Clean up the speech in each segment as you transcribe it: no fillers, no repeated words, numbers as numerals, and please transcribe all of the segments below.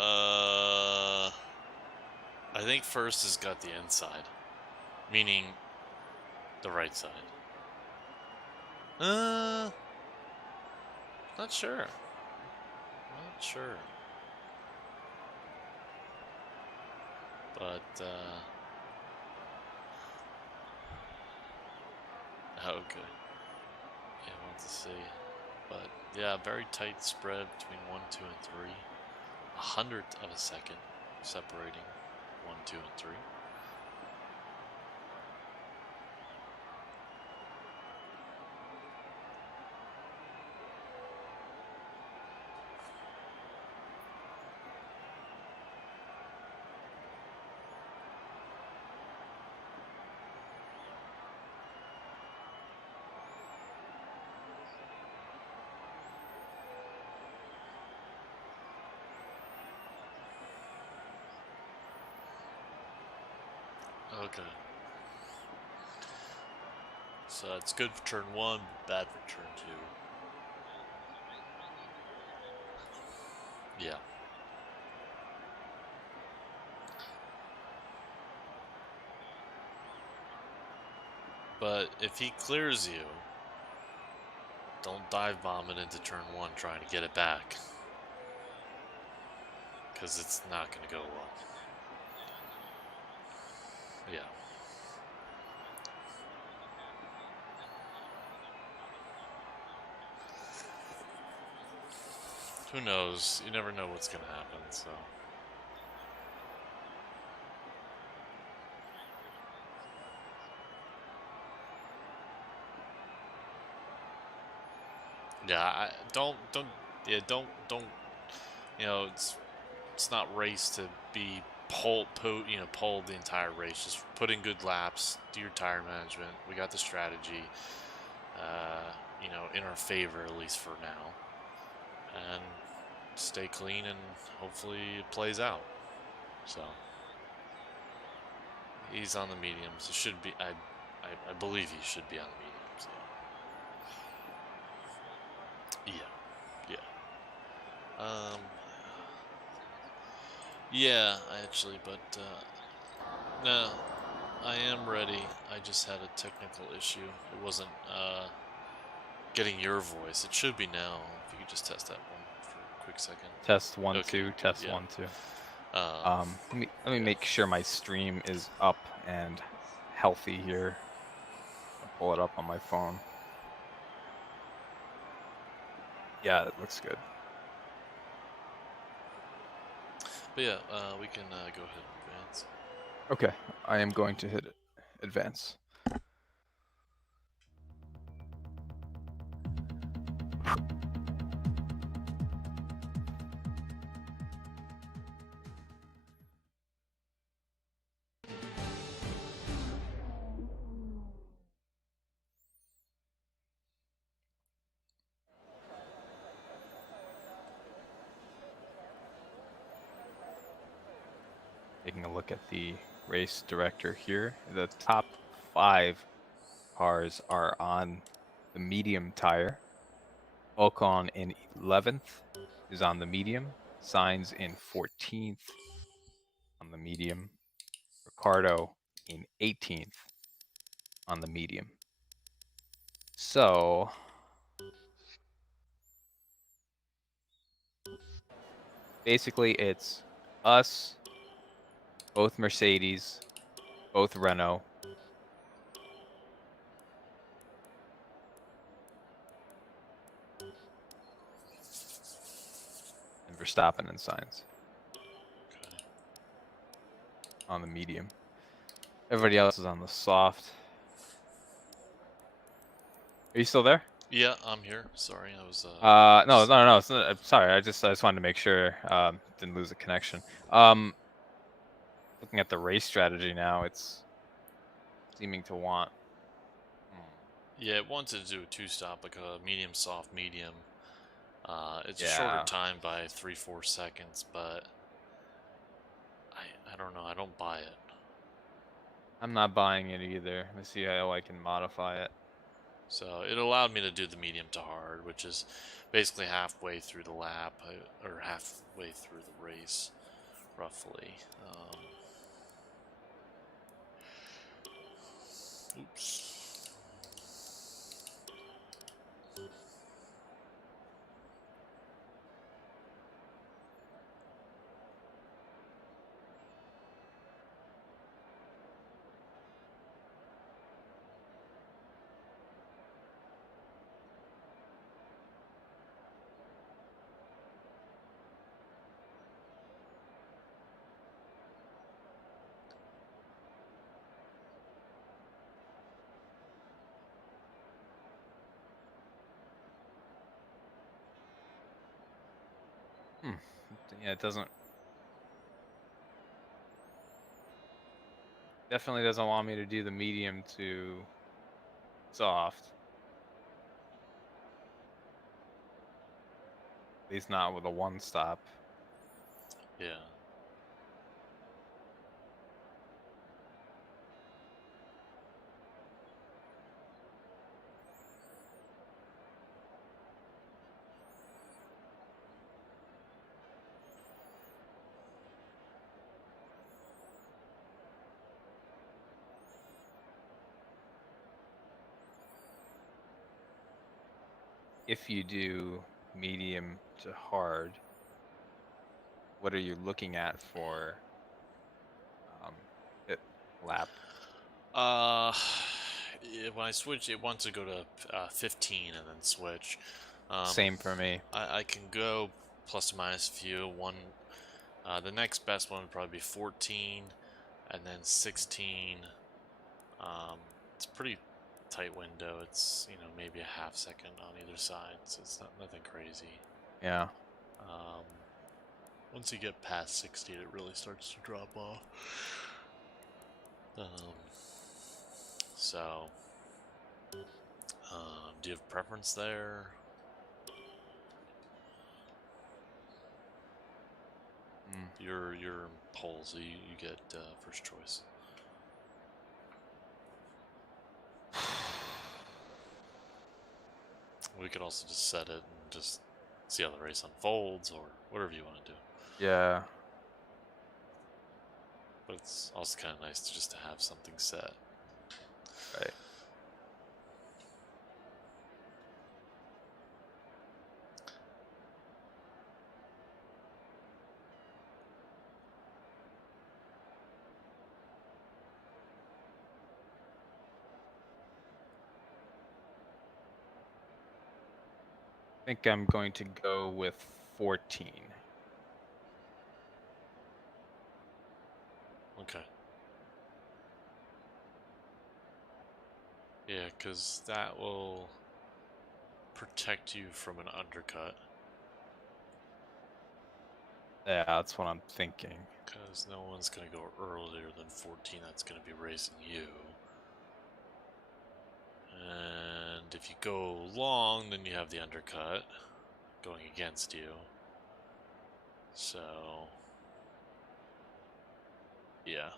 I think first has got the inside, meaning the right side. Uh, not sure. Not sure. But, okay. Yeah, I want to see. But, yeah, very tight spread between 1, 2, and 3. 100th of a second separating 1, 2, and 3. Okay. So it's good for turn 1, bad for turn 2. Yeah. But if he clears you, don't dive bomb it into turn 1 trying to get it back. Because it's not going to go well. Yeah. Who knows? You never know what's going to happen, so. Yeah, don't, you know, it's not race to be pulled the entire race. Just put in good laps, do your tire management. We got the strategy, in our favor, at least for now. And stay clean, and hopefully it plays out. So he's on the mediums. It should be. I believe he should be on the mediums. Yeah. Yeah, actually, but no, I am ready. I just had a technical issue. It wasn't getting your voice. It should be now. If you could just test that one for a quick second. Test 1, Okay, 2. Test yeah. 1, 2. Let me yeah. make sure my stream is up and healthy here. I'll pull it up on my phone. Yeah, it looks good. But yeah, we can go ahead and advance. Okay, I am going to hit advance. Taking a look at the race director here. The top 5 cars are on the medium tire. Ocon in 11th is on the medium. Sainz in 14th on the medium. Ricardo in 18th on the medium. So basically it's us, both Mercedes, both Renault, and Verstappen and Sainz on the medium. Everybody else is on the soft. Are you still there? Yeah, I'm here. Sorry, I was. No. It's not, I'm sorry. I just wanted to make sure didn't lose the connection. Looking at the race strategy now, it's seeming to want. Yeah, it wanted to do a 2-stop, like a medium, soft, medium. It's a Yeah. shorter time by 3-4 seconds, but I don't know. I don't buy it. I'm not buying it either. Let's see how I can modify it. So it allowed me to do the medium to hard, which is basically halfway through the lap, or halfway through the race, roughly. Oops. Yeah, it doesn't. Definitely doesn't want me to do the medium to soft. At least not with a one stop. Yeah. If you do medium to hard, what are you looking at for hit lap? When I switch, it wants to go to 15 and then switch. Same for me. I can go plus or minus a few. The next best one would probably be 14, and then 16. It's a pretty tight window. It's maybe a half second on either side, so it's nothing crazy. Yeah. Once you get past 16, it really starts to drop off. So, do you have preference there? You're in pole, so you get first choice. We could also just set it and just see how the race unfolds, or whatever you want to do. Yeah. But it's also kind of nice to just have something set. Right. I think I'm going to go with 14. Okay. Yeah, because that will protect you from an undercut. Yeah, that's what I'm thinking. Because no one's going to go earlier than 14 that's going to be racing you. And if you go long, then you have the undercut going against you. So, yeah.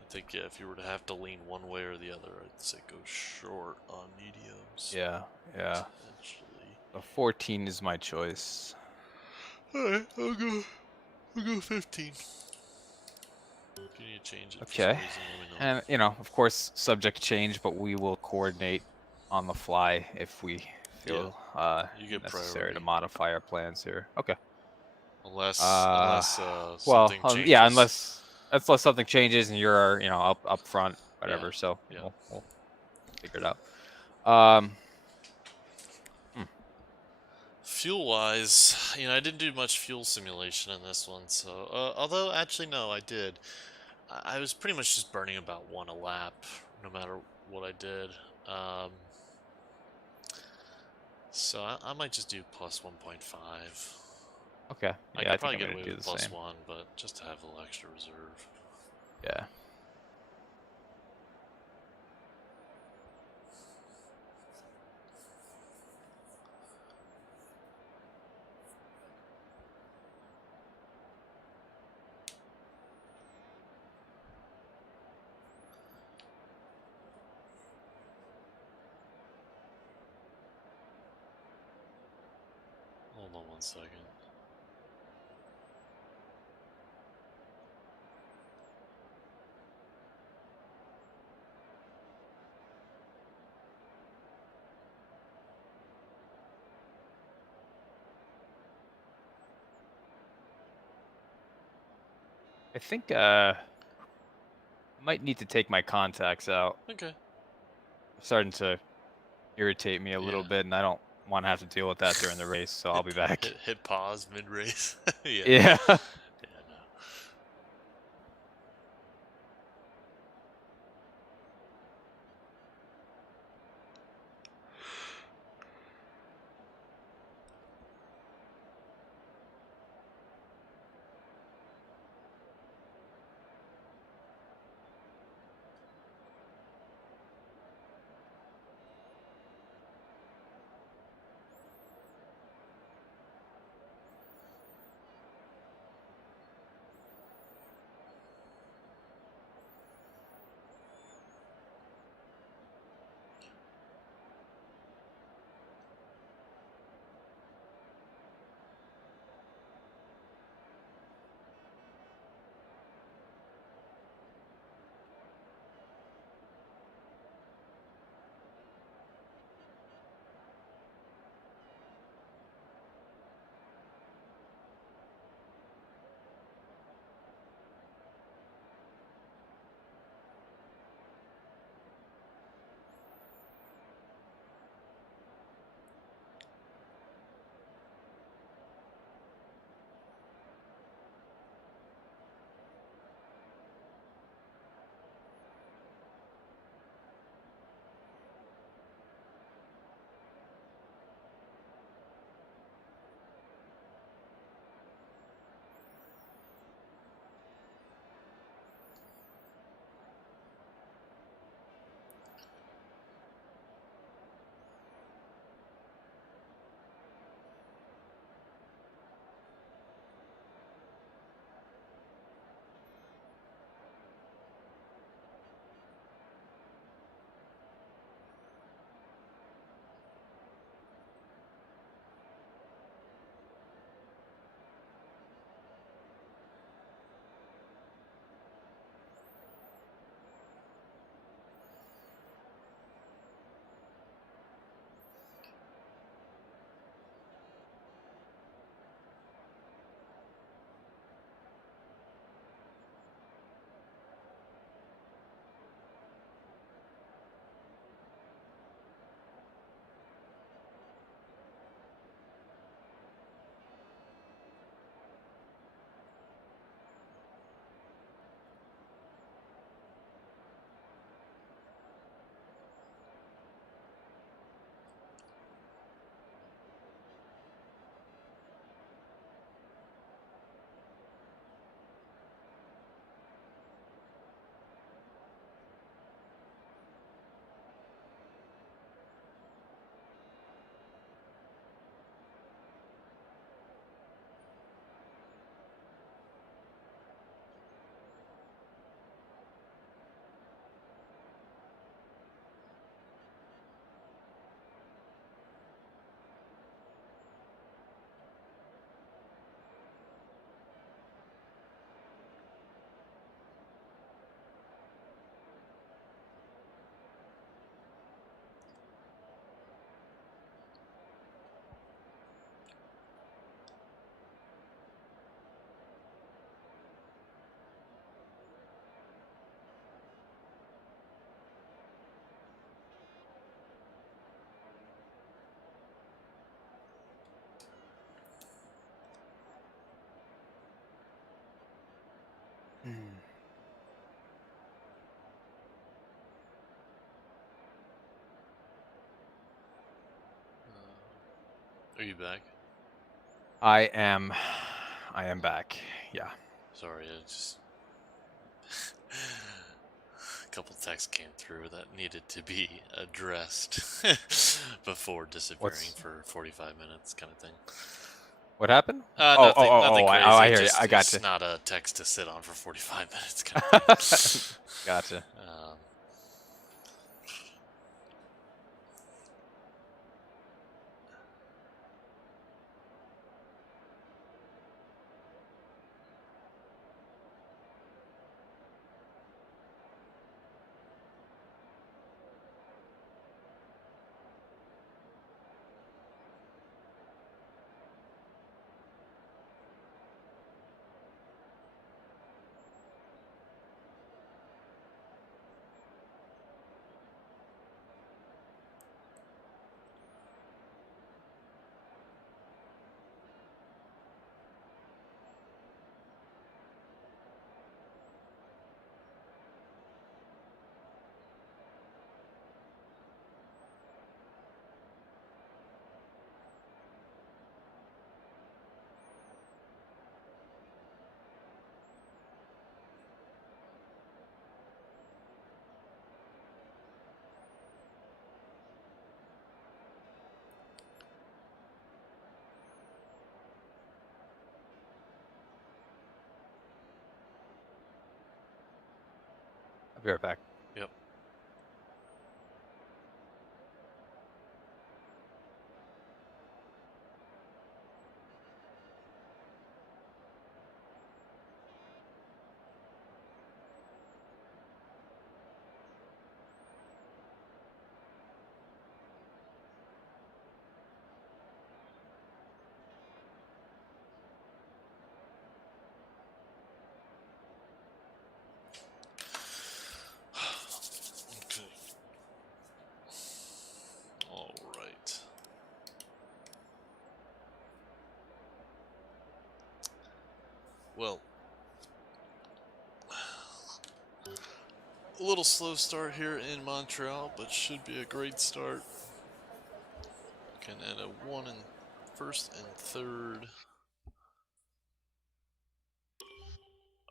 I think if you were to have to lean one way or the other, I'd say go short on mediums. Yeah, yeah. Potentially. The 14 is my choice. Alright, I'll go 15. If you need to change it for some Okay. reason, let me know. And, of course, subject to change, but we will coordinate on the fly if we Yeah, feel you get necessary to priority. modify our plans here. Okay. Unless Well, something yeah, changes. unless something changes and you're, up front, Yeah, whatever. So yeah. we'll figure it out. Um, Fuel-wise, I didn't do much fuel simulation in this one, so although actually no, I did. I was pretty much just burning about 1 a lap, no matter what I did. So I might just do plus 1.5. okay. I Yeah, I could think probably I'm get gonna away do with the plus same. 1, but just to have a little extra reserve. Yeah. 1 second. I think I might need to take my contacts out. Okay. It's starting to irritate me a little Yeah. bit, and I don't want to have to deal with that during the race, so I'll be back. Hit pause mid race. Yeah. Yeah. Yeah. No. Are you back? I am back. Yeah. Sorry, I just a couple texts came through that needed to be addressed before disappearing What's for 45 minutes, kind of thing. what happened? Nothing I crazy. hear you. Just I got it's you. not a text to sit on for 45 minutes, kind of thing. Gotcha. I'll be right back. Yep. Okay. All right. Well, a little slow start here in Montreal, but should be a great start. Can add a 1 in first and third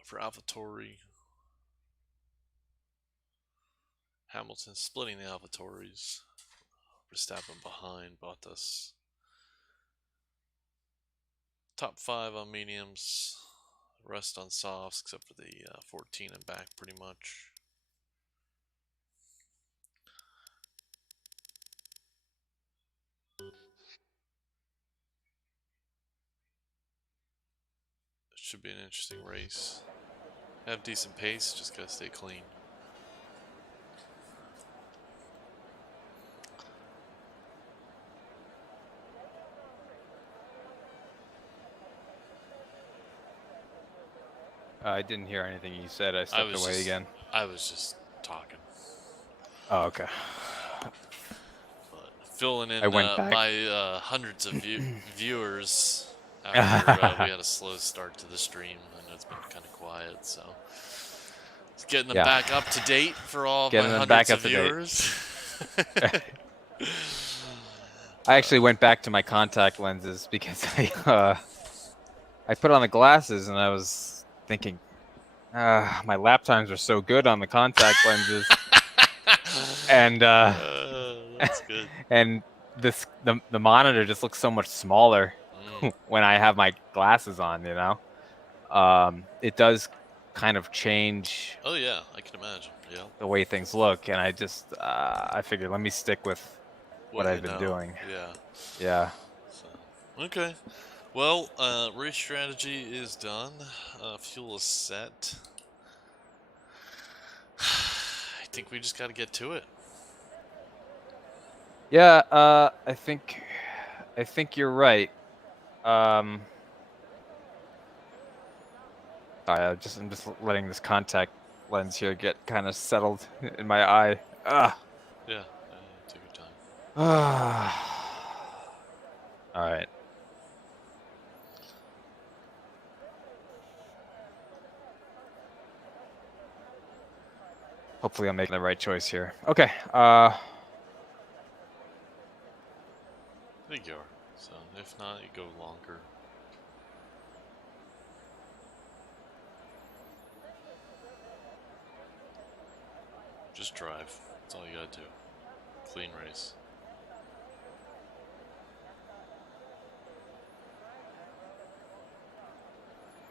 for AlphaTauri. Hamilton splitting the AlphaTauris. Verstappen behind Bottas. Top 5 on mediums. Rest on softs, except for the 14 and back, pretty much. Should be an interesting race. Have decent pace, just gotta stay clean. I didn't hear anything you said. I stepped away again. I was just talking. Oh, okay. But filling in I went back. my hundreds of viewers after we had a slow start to the stream. I know it's been kind of quiet, so it's getting them back up to date for all of my hundreds of viewers. I actually went back to my contact lenses because I put on the glasses and I was thinking, my lap times are so good on the contact lenses, and that's good. And the monitor just looks so much smaller when I have my glasses on. You know, it does kind of change. Oh yeah, I can imagine. Yeah. The way things look, and I figured let me stick with what I've been doing. Yeah. Yeah. So, okay. Well, race strategy is done. Fuel is set. I think we just got to get to it. Yeah, I think you're right. Sorry, I'm just letting this contact lens here get kind of settled in my eye. Yeah, take your time. All right. Hopefully I'm making the right choice here. Okay. I think you are. So if not, you go longer. Just drive. That's all you gotta do. Clean race.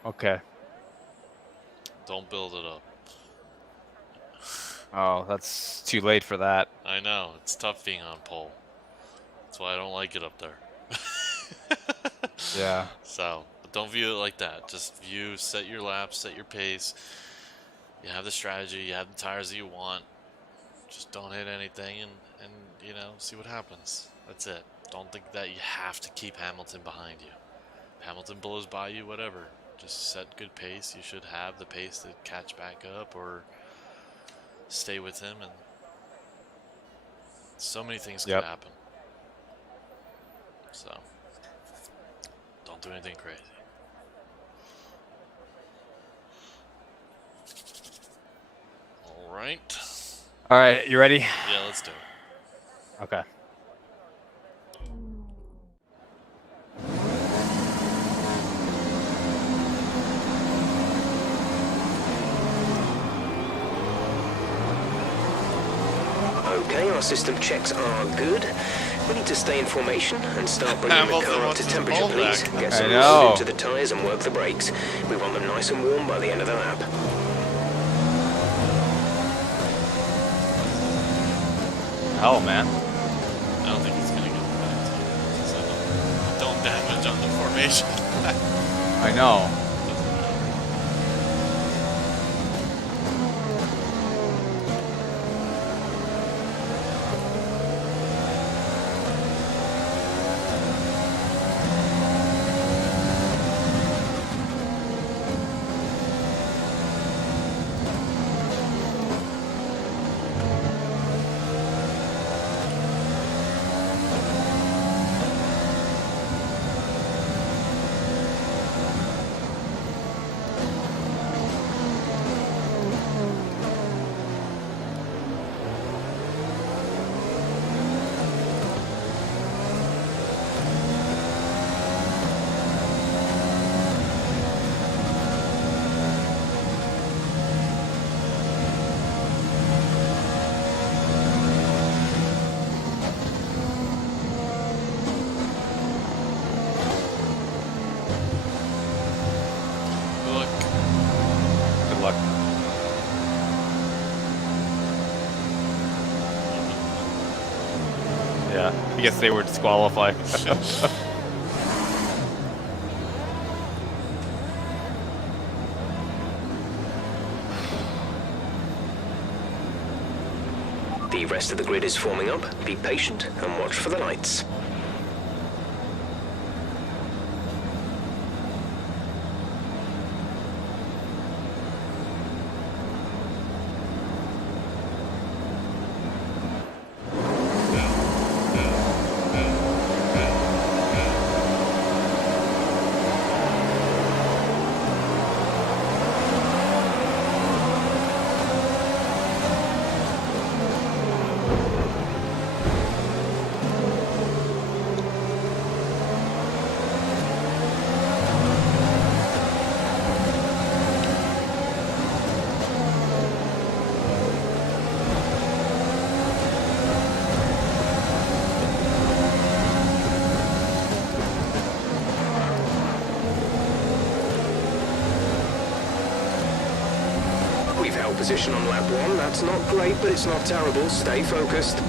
Okay. Don't build it up. Oh, that's too late for that. I know. It's tough being on pole. That's why I don't like it up there. Yeah. So, but don't view it like that. Just set your laps, set your pace. You have the strategy, you have the tires that you want. Just don't hit anything and you know, see what happens. That's it. Don't think that you have to keep Hamilton behind you. If Hamilton blows by you, whatever. Just set good pace. You should have the pace to catch back up or stay with him, and so many things could happen. So don't do anything crazy. All right, you ready? Yeah, let's do it. Okay. Okay, our system checks are good. We need to stay in formation and start bringing the car up to temperature, please. Get some load into the tyres and work the brakes. We want them nice and warm by the end of the lap. hell, man? I don't think he's gonna get back to you. So don't damage on the formation. I know. Good luck. Yeah, I guess they were disqualified. The rest of the grid is forming up. Be patient and watch for the lights. We've held position on lap 1. That's not great, but it's not terrible. Stay focused.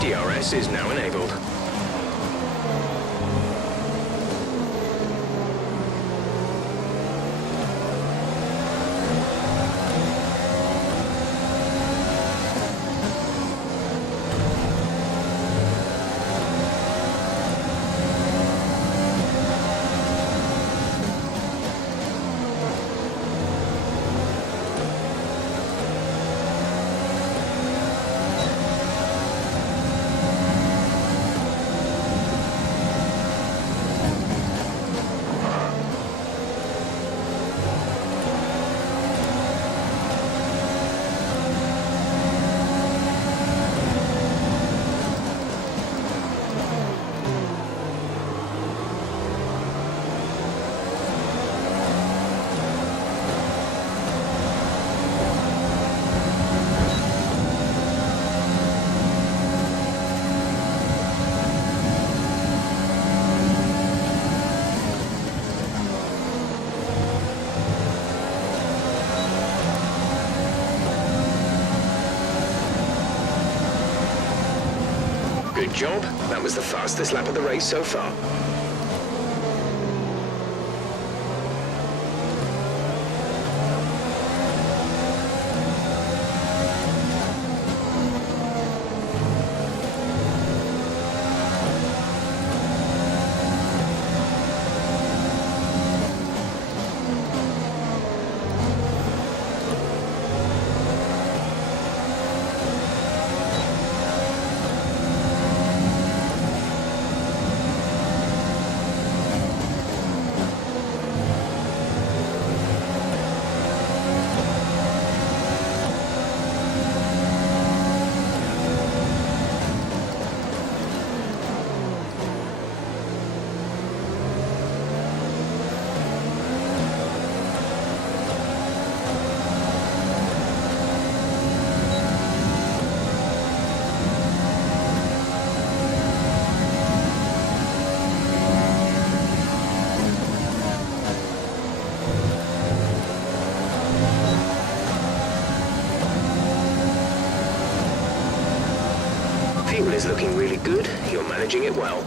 DRS is now enabled. Good job. That was the fastest lap of the race so far. Fuel is looking really good. You're managing it well.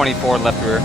.24 left rear.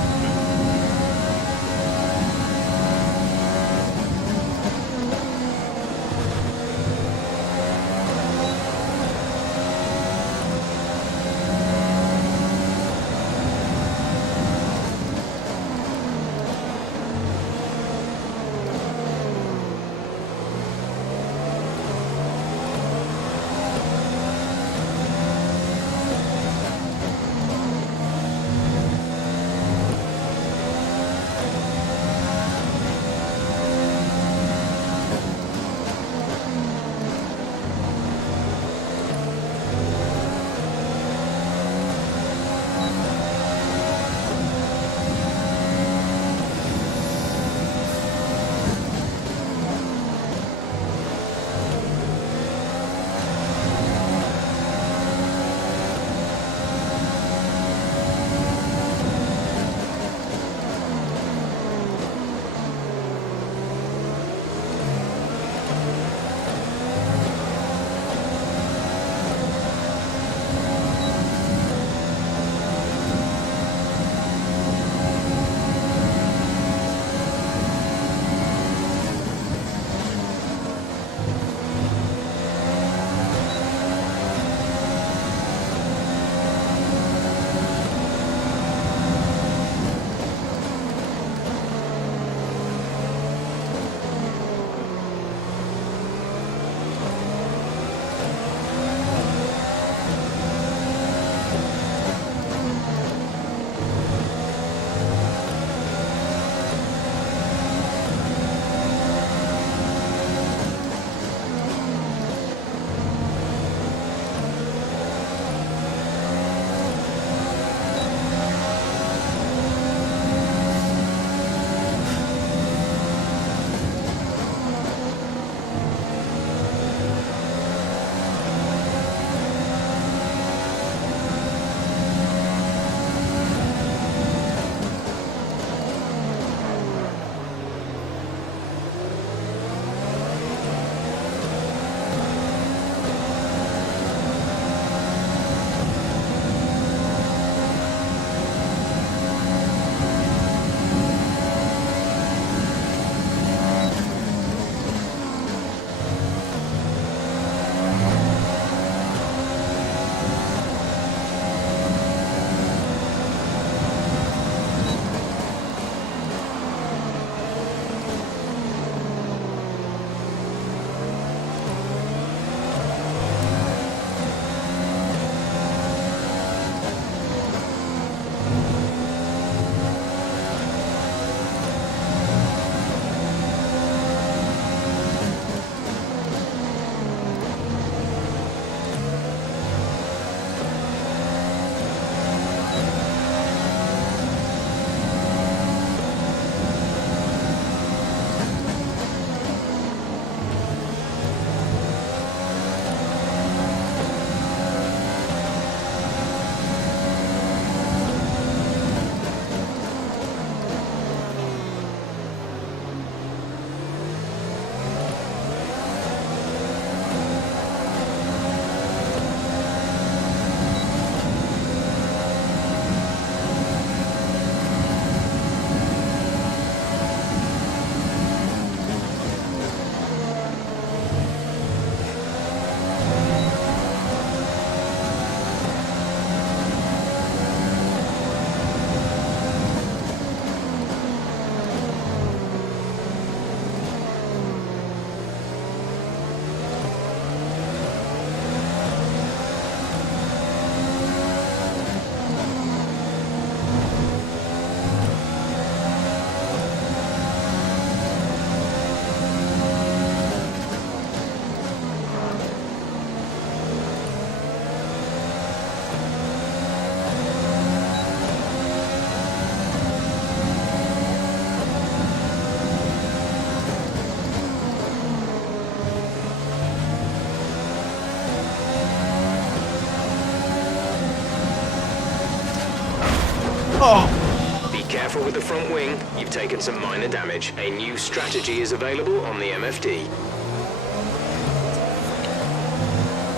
careful with the front wing. You've taken some minor damage. A new strategy is available on the MFD.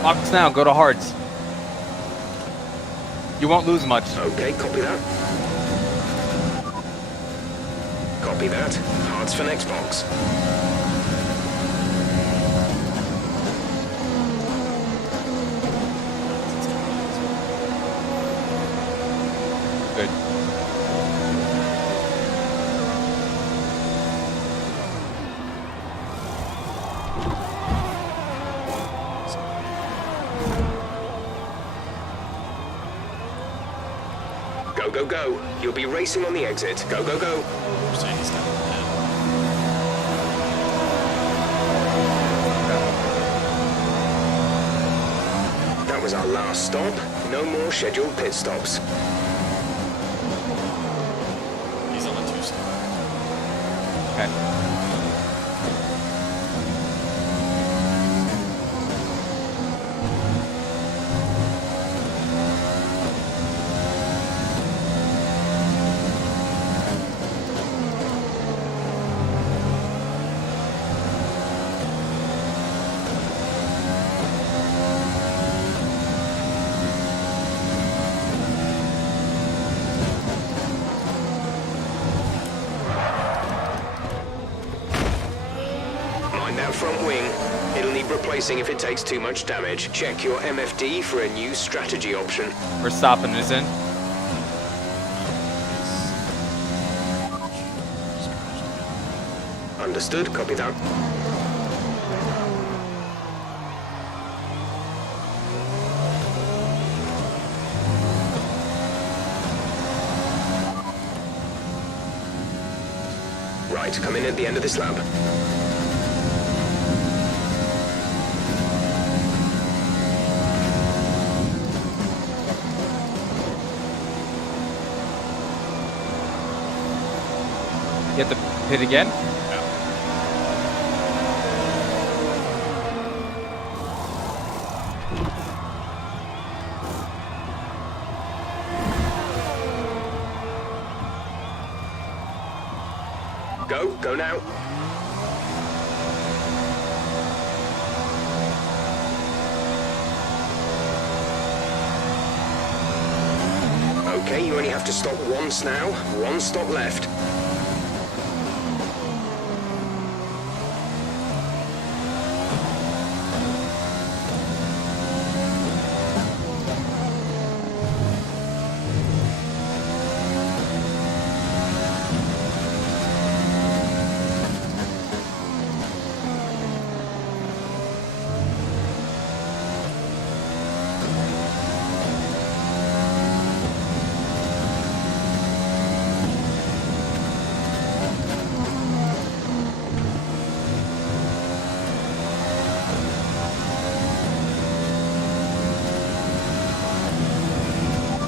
Box now, go to hards. You won't lose much. Okay, copy that. Copy that. Hards for next box. Good. Go, go, go. You'll be racing on the exit. Go, go, go. Mercedes down ahead. That was our last stop. No more scheduled pit stops. He's on the 2-stop. Okay. Mind that front wing. It'll need replacing if it takes too much damage. Check your MFD for a new strategy option. We're stopping this in. Understood. Copy that. Right, come in at the end of this lap. You have to hit again? Go now. Okay, you only have to stop once now. One stop left.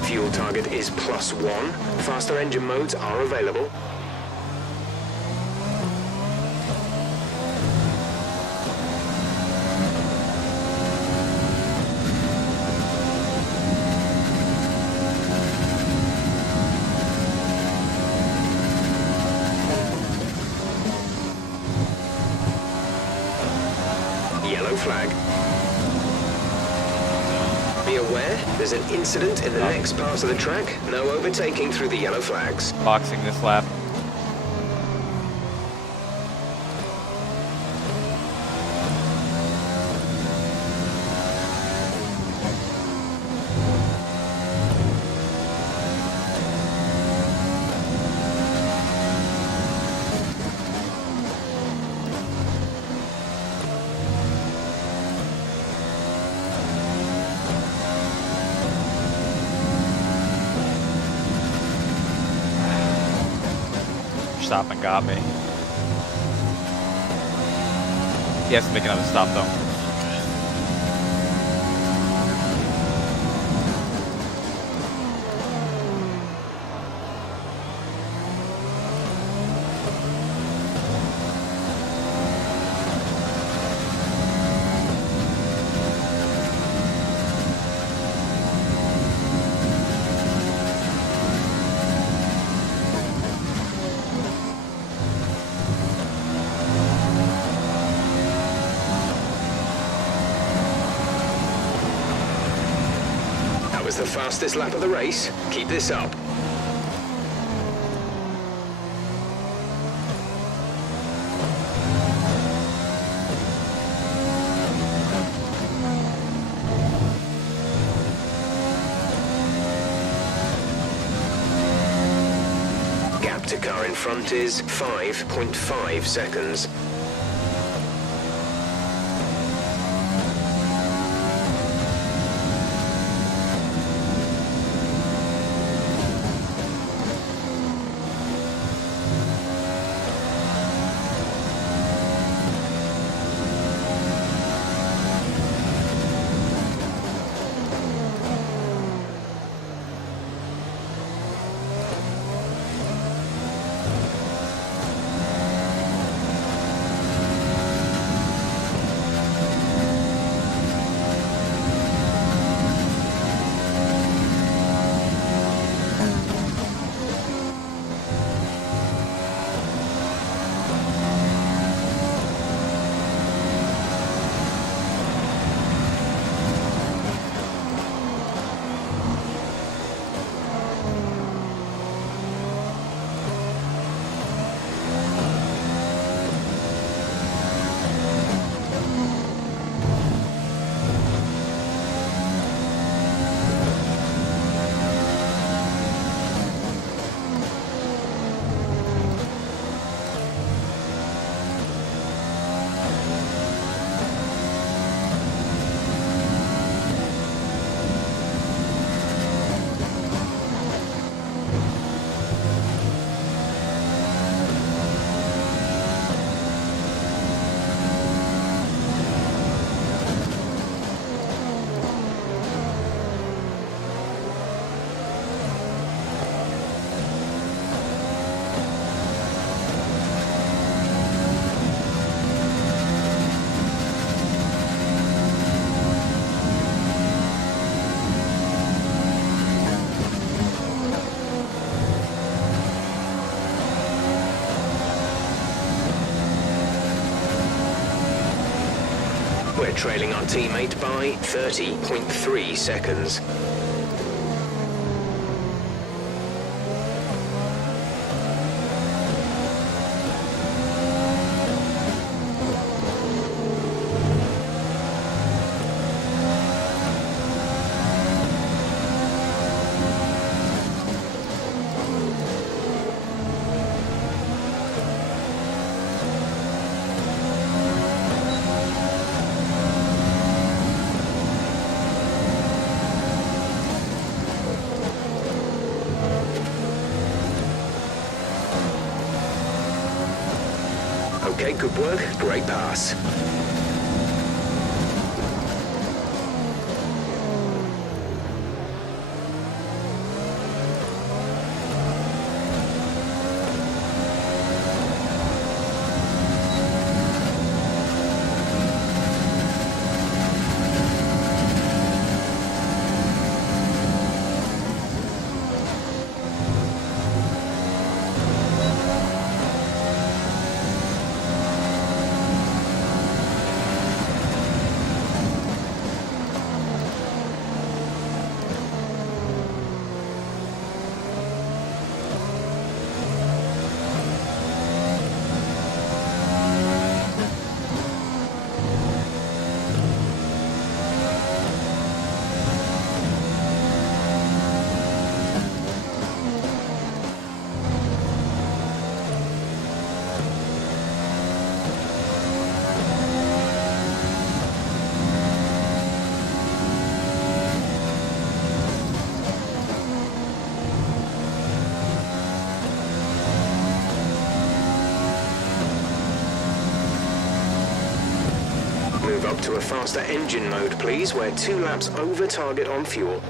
Fuel target is +1. Faster engine modes are available. Yellow flag. Be aware, there's an incident in the next part of the track. No overtaking through the yellow flags. Boxing this lap. Stop and got me. He has to make another stop though. the fastest lap of the race. Keep this up. Gap to car in front is 5.5 seconds. We're trailing our teammate by 30.3 seconds. Okay, good work. Great pass. Move up to a faster engine mode, please. We're 2 laps over target on fuel.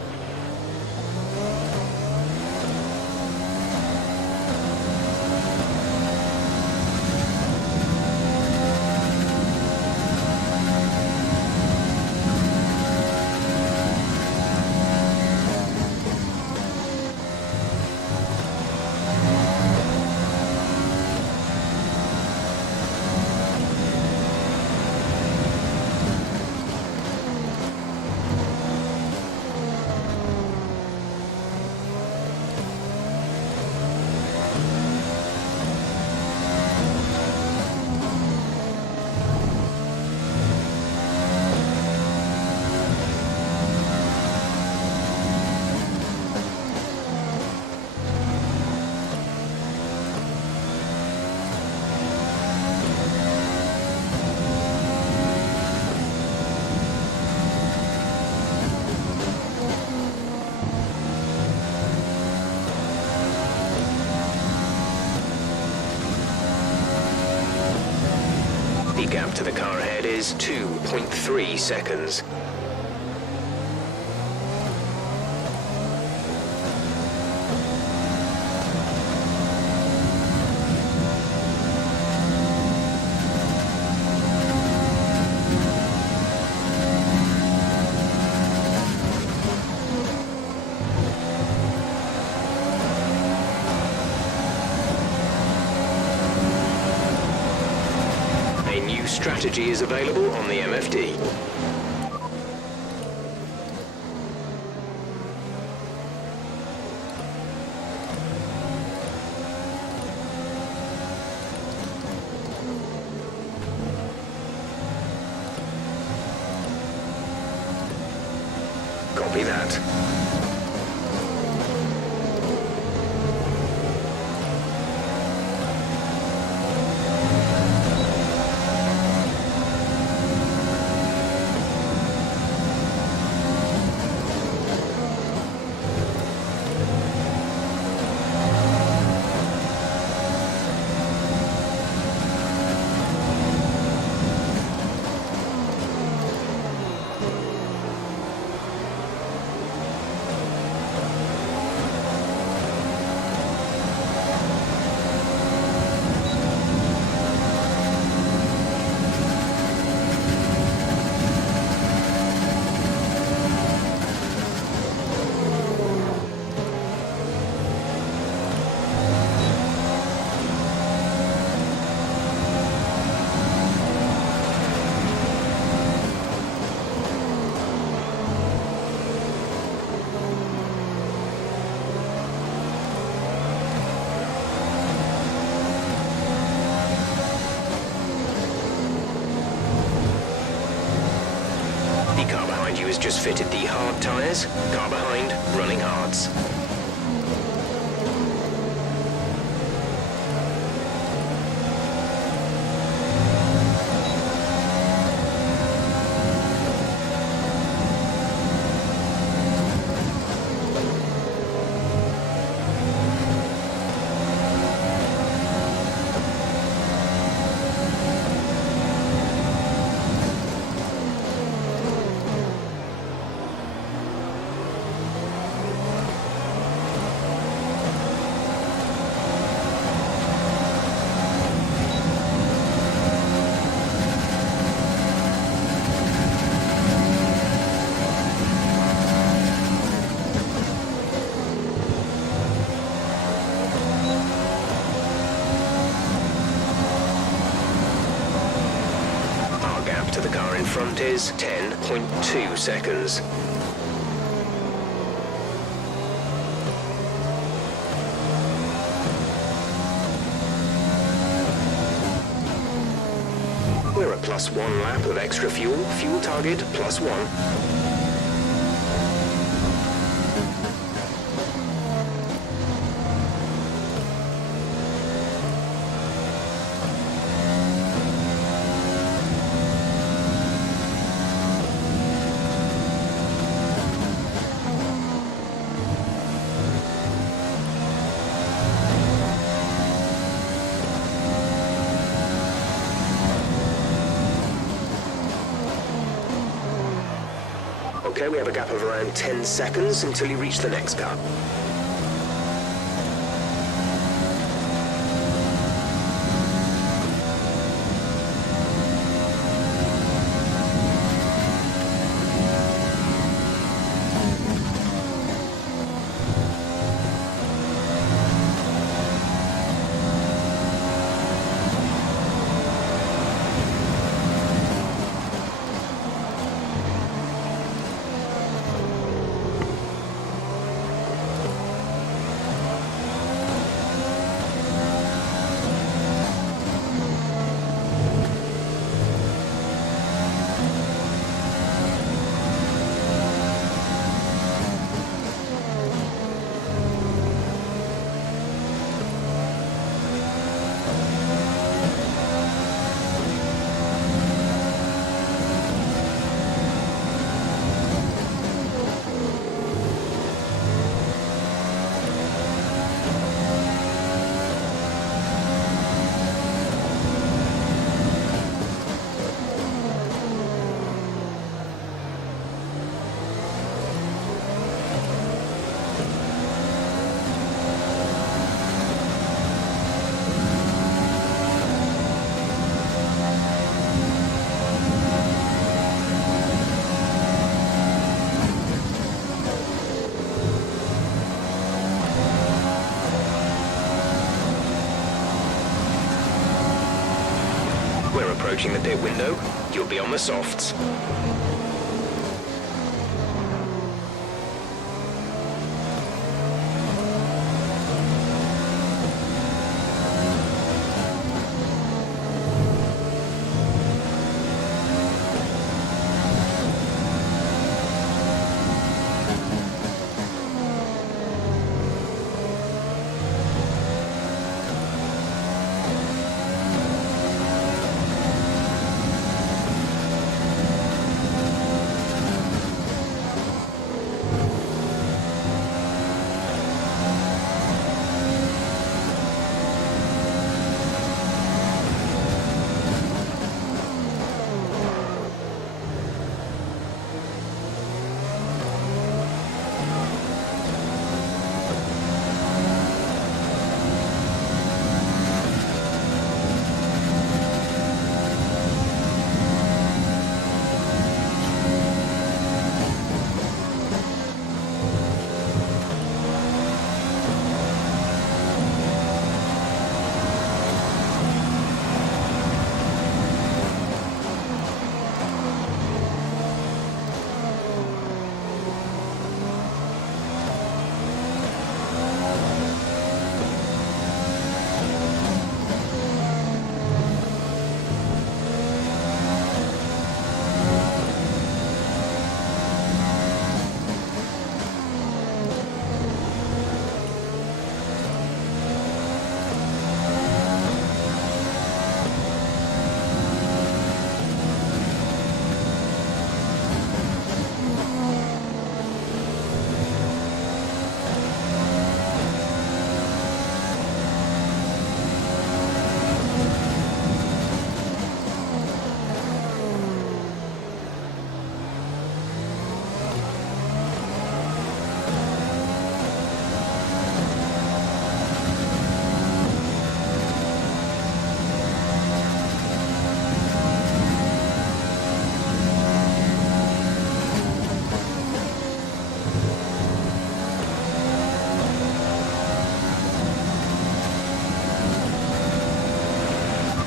The gap to the car ahead is 2.3 seconds. Strategy is available on the MFD. Copy that. Has just fitted the hard tyres. Car behind, running hards. To the car in front is 10.2 seconds. We're at +1 lap of extra fuel. Fuel target +1. Okay, we have a gap of around 10 seconds until you reach the next car. We're approaching the pit window. You'll be on the softs.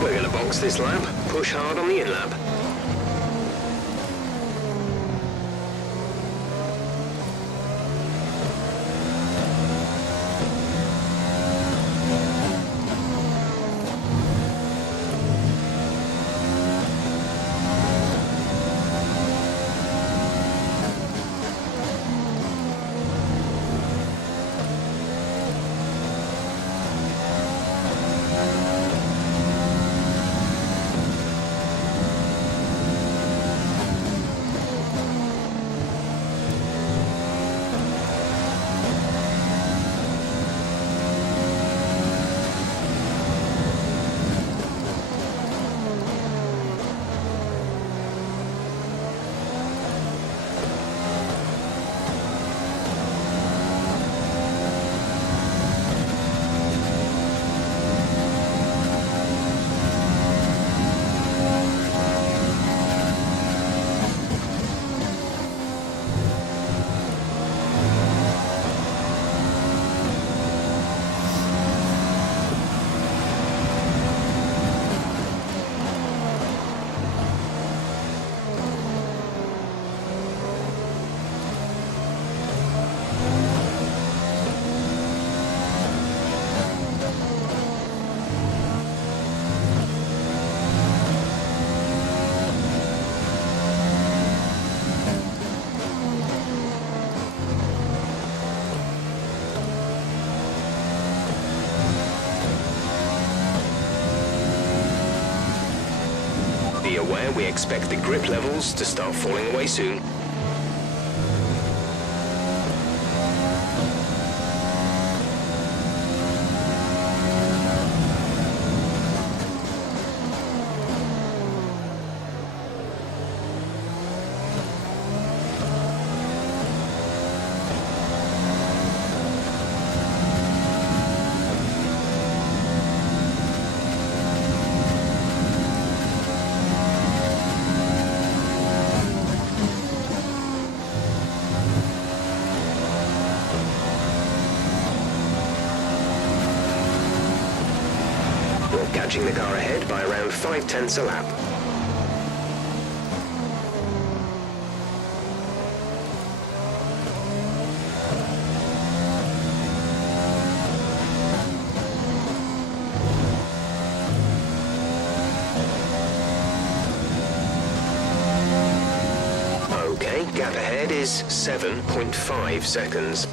We're going to box this lap. Push hard on the in-lap. Be aware we expect the grip levels to start falling away soon. You're catching the car ahead by around 0.5 a lap. Okay, gap ahead is 7.5 seconds.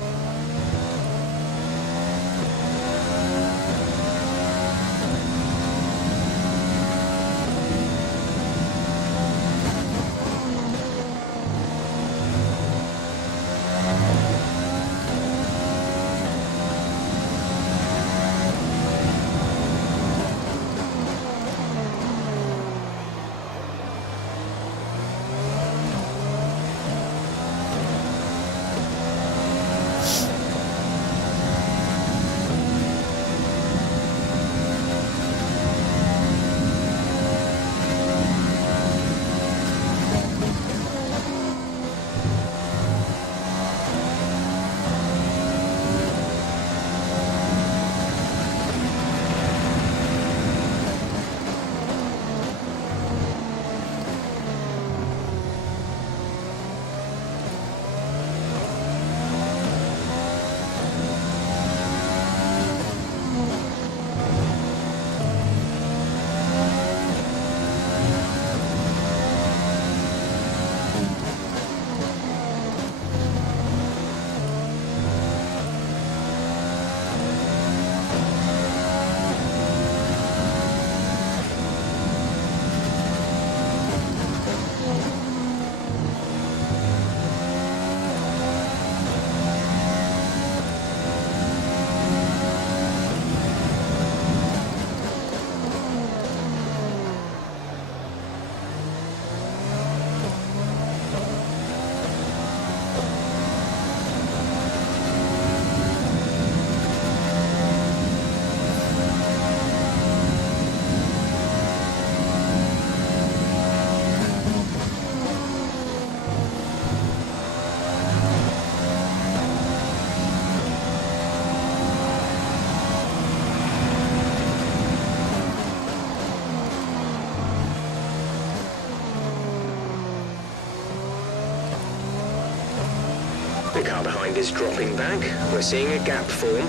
The car behind is dropping back. We're seeing a gap form.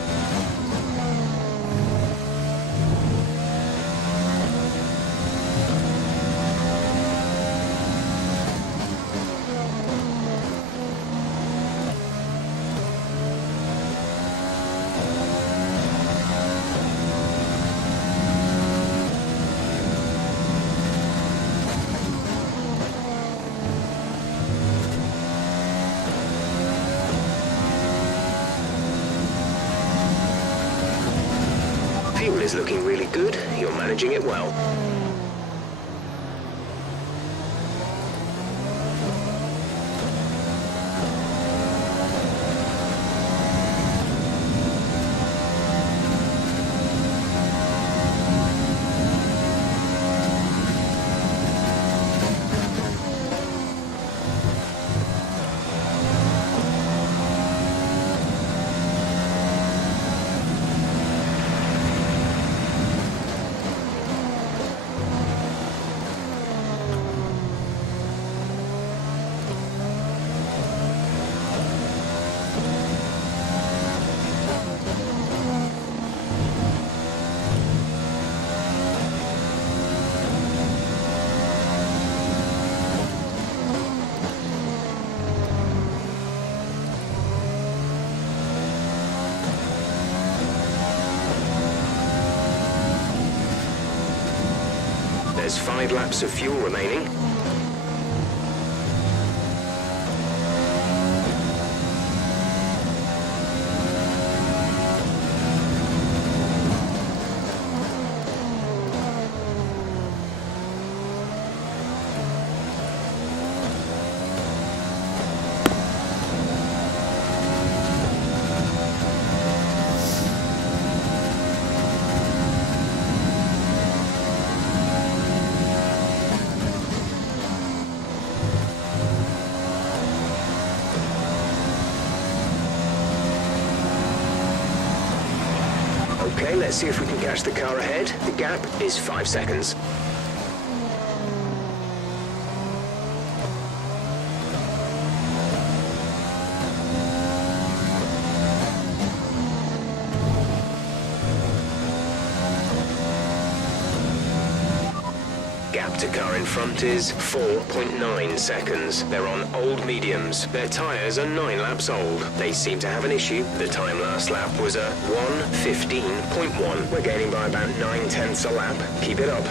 Fuel is looking really good. You're managing it well. There's 5 laps of fuel remaining. Let's see if we can catch the car ahead. The gap is 5 seconds. Gap to car in front is 4.9 seconds. They're on old mediums. Their tyres are 9 laps old. They seem to have an issue. The time last lap was a 1:15.1. We're gaining by about 9/10 a lap. Keep it up.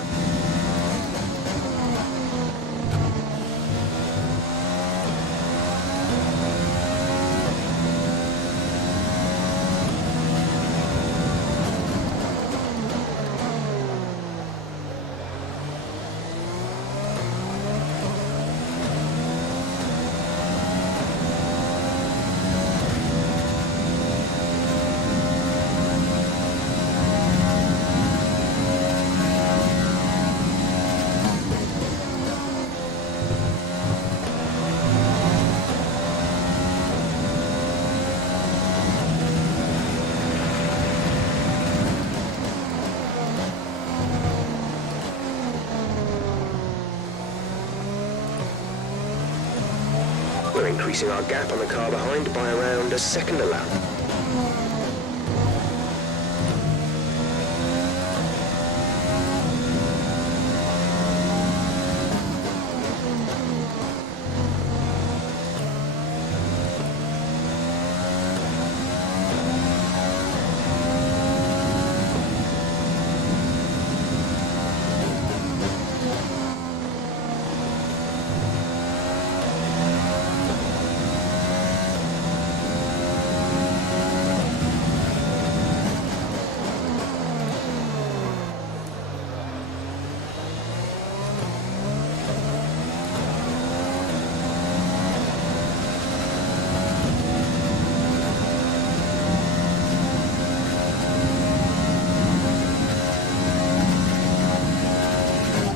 We're increasing our gap on the car behind by around a second a lap.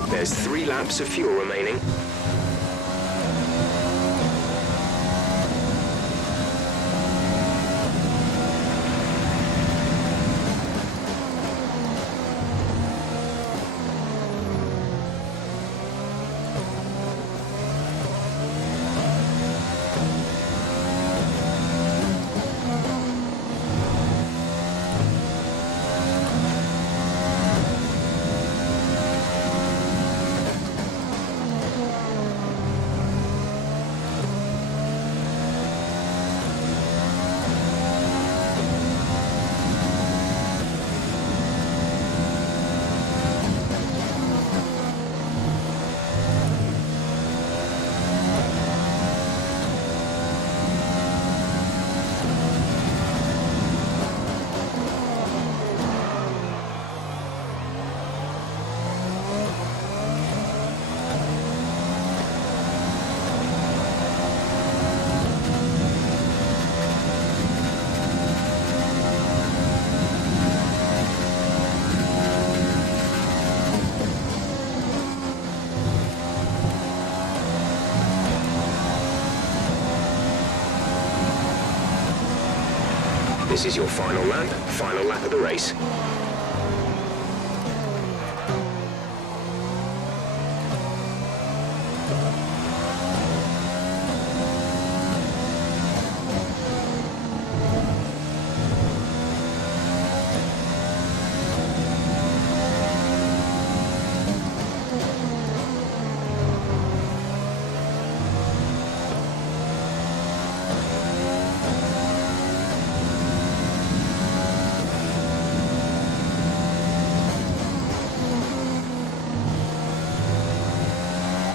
There's 3 laps of fuel remaining. This is your final lap of the race.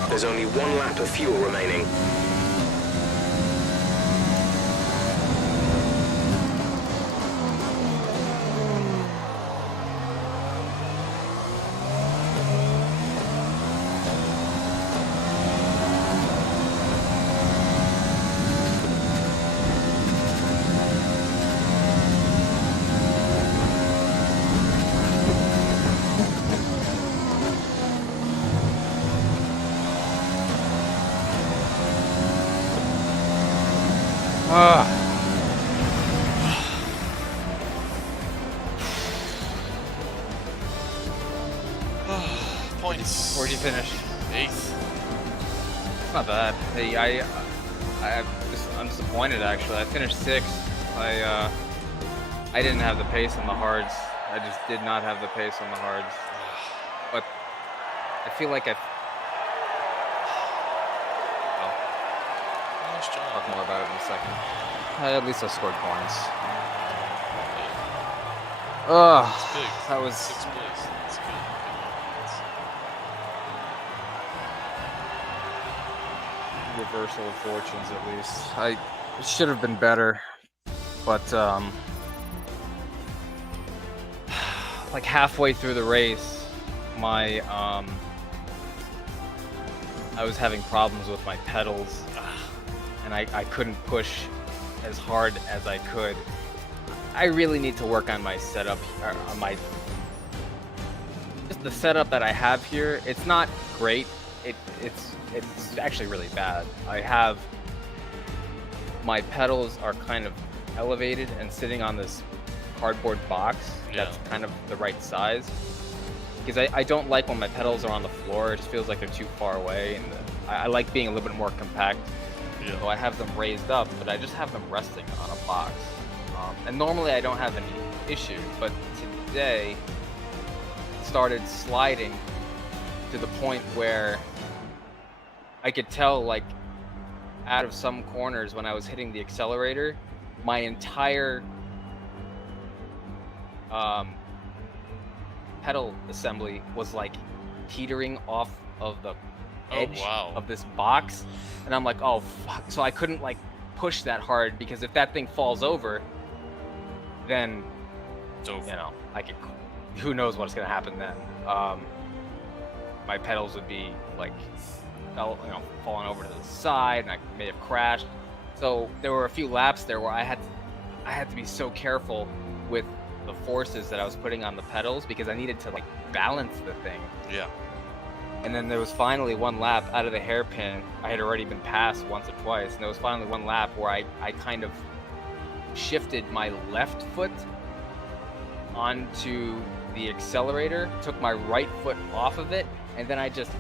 There's only 1 lap of fuel remaining. Points. Where'd you finish? 8th. Not bad. Hey, I'm disappointed actually. I finished 6th. I didn't have the pace on the hards. I just did not have the pace on the hards. But I feel like Nice I'll job. talk more about it in a second. At least I scored points. It's big. That was 6th place. That's good. reversal of fortunes at least. It should have been better, but like halfway through the race, I was having problems with my pedals, and I couldn't push as hard as I could. I really need to work on my setup, on just the setup that I have here. It's not great. It's actually really bad. My pedals are kind of elevated and sitting on this cardboard box that's kind of the right size. Because I don't like when my pedals are on the floor. It just feels like they're too far away, and I like being a little bit more compact. Yeah. So I have them raised up, but I just have them resting on a box. And normally I don't have any issue, but today it started sliding to the point where I could tell, like, out of some corners when I was hitting the accelerator, my entire pedal assembly was like teetering off of the edge of this box, and I'm like, oh fuck. So I couldn't like push that hard, because if that thing falls over, then It's over. you know, who knows what's gonna happen then. My pedals would be like falling over to the side, and I may have crashed. So there were a few laps there where I had to be so careful with the forces that I was putting on the pedals, because I needed to like balance the thing. Yeah. And then there was finally one lap out of the hairpin. I had already been passed once or twice, and there was finally one lap where I kind of shifted my left foot onto the accelerator, took my right foot off of it, and then I just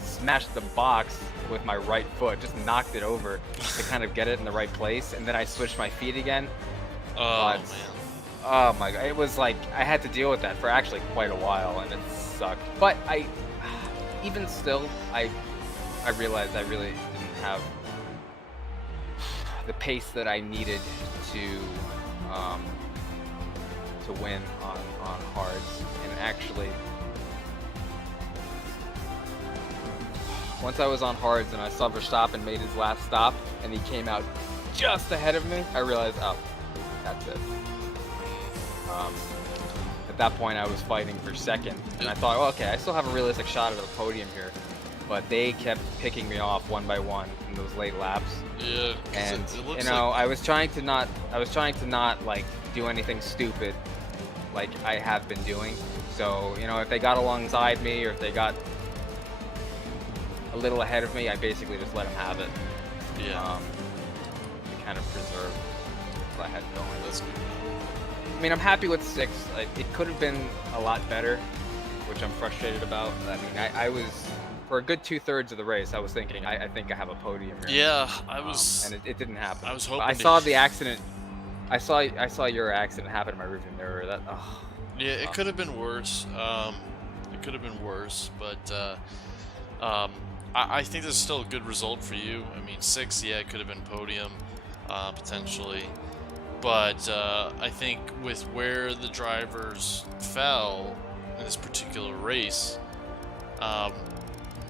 smashed the box with my right foot, just knocked it over to kind of get it in the right place, and then I switched my feet again. Oh, But- man. Oh my god, it was like I had to deal with that for actually quite a while, and it sucked. But even still, I realized I really didn't have the pace that I needed to win on hards. And actually, once I was on hards and I saw Verstappen made his last stop and he came out just ahead of me, I realized, oh, that's it. At that point, I was fighting for second, and I thought, oh, okay, I still have a realistic shot at the podium here. But they kept picking me off one by one in those late laps. Yeah. 'Cause And it looks you know, like... I was trying to not like do anything stupid, like I have been doing. So you know, if they got alongside me or if they got a little ahead of me, I basically just let them have it. Yeah. To kind of preserve what I had going. That's good. I mean, I'm happy with 6. It could have been a lot better, which I'm frustrated about. I mean, I was, for a good 2/3 of the race, I was thinking, I think I have a podium here. Yeah, I was... and it didn't happen. I was But hoping I to- saw the accident. I saw your accident happen in my rearview mirror. That. Oh. Yeah, it could have been worse. It could have been worse, but I think this is still a good result for you. I mean, 6, yeah, it could have been podium, potentially. But I think with where the drivers fell in this particular race,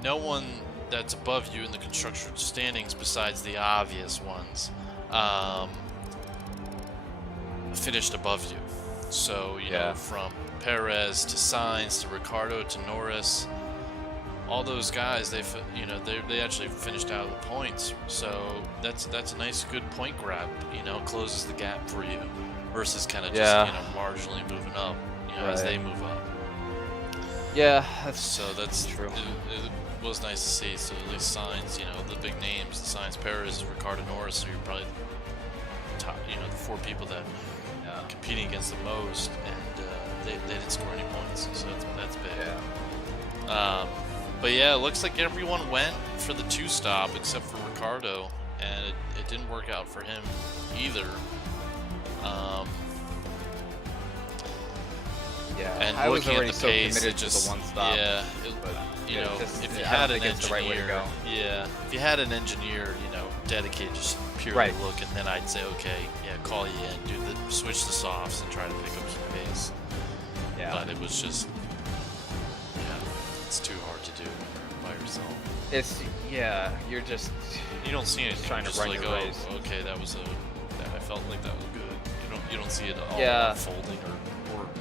no one that's above you in the construction standings, besides the obvious ones, finished above you. So, you know, from Perez to Sainz to Ricciardo to Norris, all those guys, they actually finished out of the points. So that's a nice, good point grab. You know, closes the gap for you versus kind of just marginally moving up. You know, as they move up. Yeah, that's true. It was nice to see. So at least Sainz, you know, the big names, the Sainz, Perez, Ricciardo, Norris, are probably top. You know, the 4 people that competing against the most, and they didn't score any points. So that's big. Yeah. But yeah, it looks like everyone went for the 2-stop except for Ricardo, and it didn't work out for him either. Yeah, And I was looking already at the so pace, committed it just to the 1-stop. yeah, but you it know, just- if you I had don't an think it's the right way to engineer, go. yeah, if you had an engineer, dedicated just purely Right. looking, then I'd say okay, yeah, call you in, switch the softs and try to pick up some pace. Yeah. But it was just, yeah, it's too hard to do by yourself. You're just You don't see anything. trying to just run like, your race. okay, I felt like that was good. You don't see it all Yeah. unfolding or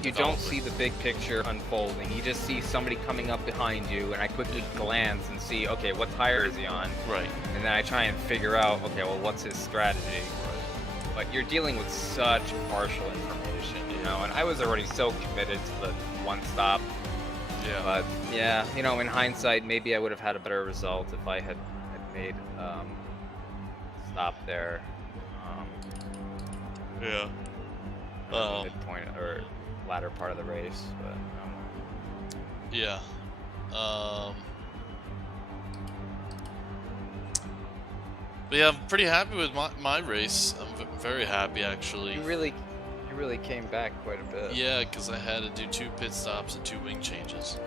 you don't developing. see the big picture unfolding. You just see somebody coming up behind you, and I quickly glance and see, okay, what tire is he on? Right. And then I try and figure out, okay, well, what's his strategy? But you're dealing with such partial information, and I was already so committed to the 1-stop. Yeah. But yeah, in hindsight, maybe I would have had a better result if I had made stop there. Yeah. Midpoint or latter part of the race, but Yeah. But yeah, I'm pretty happy with my race. I'm very happy actually. you really came back quite a bit. Yeah, because I had to do 2 pit stops and 2 wing changes.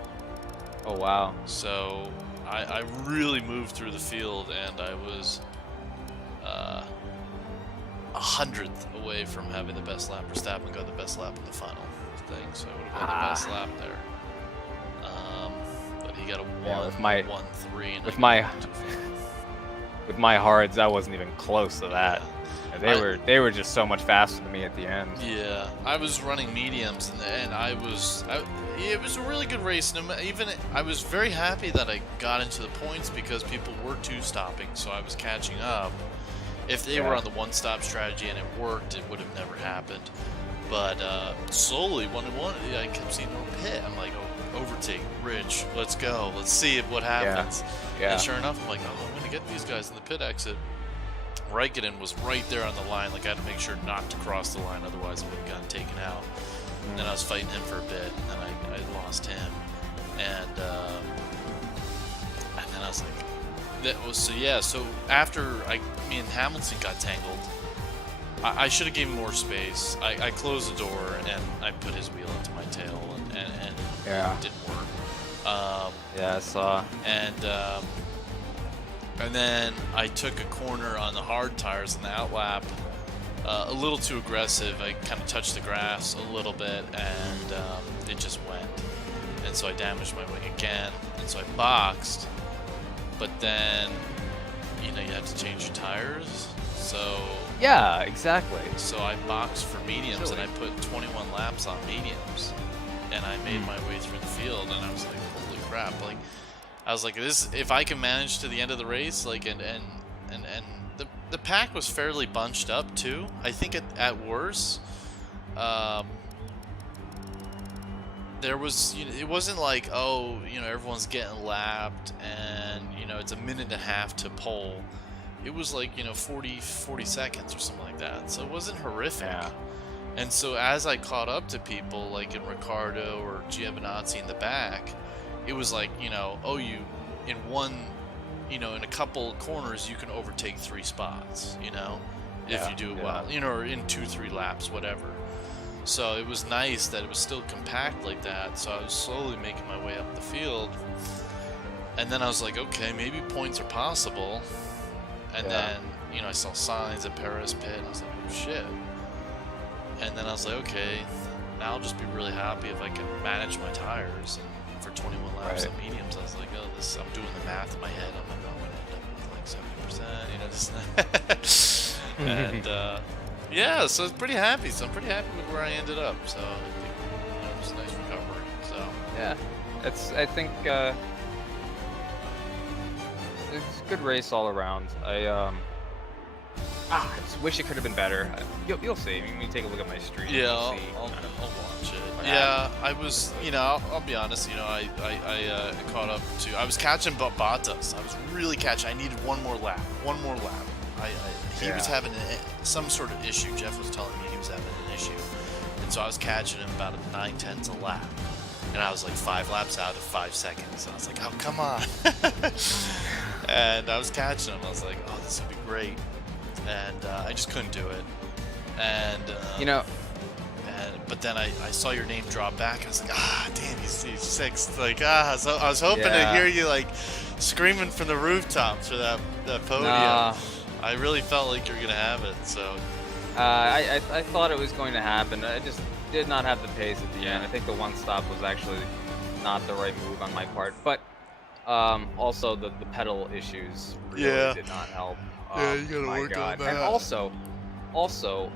Oh wow. So I really moved through the field, and I was 100th away from having the best lap. Verstappen got the best lap in the final thing, so I would have got the best lap there. But he got a 1-1-3. And with my hards, I wasn't even close to that. And they were just so much faster than me at the end. Yeah, I was running mediums, and it was a really good race. I was very happy that I got into the points because people were 2-stopping, so I was catching up. If they were on the 1-stop strategy and it worked, it would have never happened. But slowly, I kept seeing no pit. I'm like, oh, overtake, Rich, let's go, let's see what happens. Yeah. And sure enough, I'm like, oh, I'm gonna get these guys in the pit exit. Raikkonen was right there on the line. Like, I had to make sure not to cross the line, otherwise I would have gotten taken out. And then I was fighting him for a bit, and then I lost him. And then I was like, so after me and Hamilton got tangled, I should have given more space. I closed the door and I put his wheel into my tail, and it didn't work. Yeah, I saw. And then I took a corner on the hard tires in the outlap, a little too aggressive. I kind of touched the grass a little bit, and it just went. And so I damaged my wing again, and so I boxed. But then, you have to change your tires. So Yeah, exactly. So I boxed for mediums, and I put 21 laps on mediums, and I made my way through the field, and I was like, holy crap! Like, I was like, this, if I can manage to the end of the race, like, and the pack was fairly bunched up too. I think at worst, there was, it wasn't like, oh, everyone's getting lapped and, it's a minute and a half to pole. It was like, 40 seconds or something like that. So it wasn't horrific. Yeah. And so as I caught up to people like in Ricciardo or Giovinazzi in the back, it was like, in a couple corners you can overtake 3 spots, if you do it well, or in 2-3 laps, whatever. So it was nice that it was still compact like that. So I was slowly making my way up the field, and then I was like, okay, maybe points are possible. And then, I saw signs at Paris pit, and I was like, oh shit. And then I was like, okay, now I'll just be really happy if I can manage my tires. And for 21 laps of mediums, I was like, oh, I'm doing the math in my head. I'm like, oh, I'm gonna end up with like 70%, and yeah, so it's pretty happy. So I'm pretty happy with where I ended up. So I think, it was a nice recovery. So yeah, I think it's a good race all around. I just wish it could have been better. You'll see. When you take a look at my stream, yeah, you'll see. I'll watch it. what Yeah, I was, I'll be honest. I caught up to. I was catching Bottas. I was really catching. I needed one more lap. He was having some sort of issue. Jeff was telling me he was having an issue, and so I was catching him about 9/10 a lap. and I was like 5 laps out of 5 seconds. I was like, oh, come on. And I was catching him. I was like, oh, this would be great. And I just couldn't do it. And but then I saw your name drop back. I was like, damn, he's 6th. Like, so I was hoping to hear you like screaming from the rooftops for that podium. Nah. I really felt like you were gonna have it. So I thought it was going to happen. I just did not have the pace at the end. I think the one stop was actually not the right move on my part. But also the pedal issues really did not help. You gotta work on that. And also,